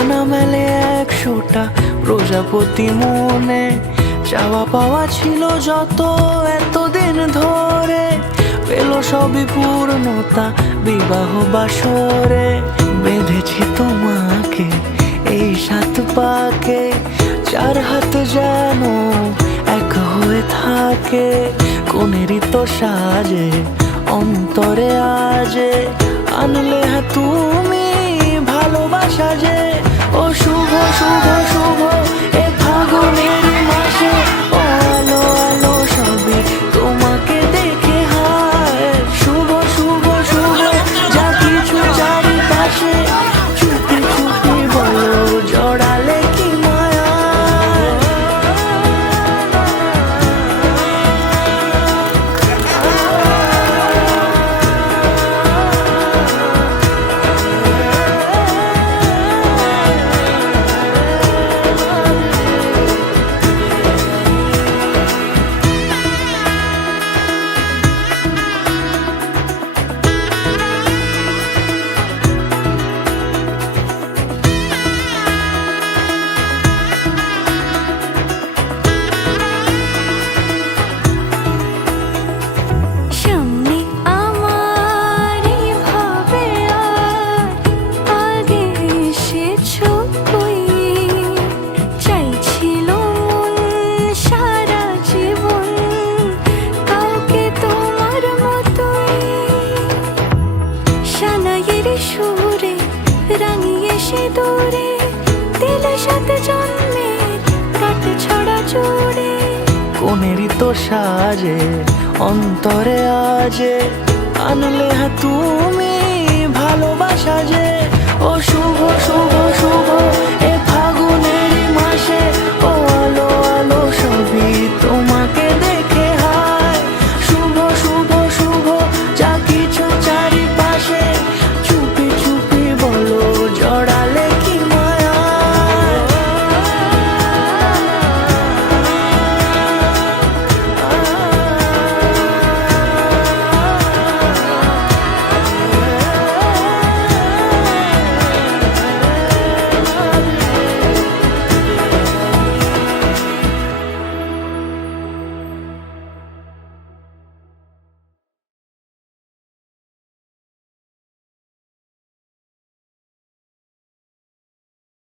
ডানা মেলে 100টা প্রজাপতি মনে, চাওয়া পাওয়া ছিল যত এতদিন ধরে, পেল সবই পূর্ণতা বিবাহ বাসরে। বেঁধেছি তোমাকে এই 7 পাকে, 4 হাত যেন এক হয়ে থাকে। কোনেরই তো সাজে অন্তরে আজে, আনলে হ্যাঁ তুমি ভালোবাসা যে। ও শুভ শুভ শুভ এ ফাগুনের মাসে, ও আলো আলো সবই তোমাকে দেখে হায়। শুভ শুভ শুভ যা কিছু চারিপাশে, চুপি চুপি বলো জড়ালে কি মায়া। সুরে রাঙিয়ে সে দূরে দিলে 7 জন্মের কাট ছড়া জুড়ে। কোনেরই তো সাজে অন্তরে আজে, আনলে হ্যাঁ তুমি ভালোবাসা যে।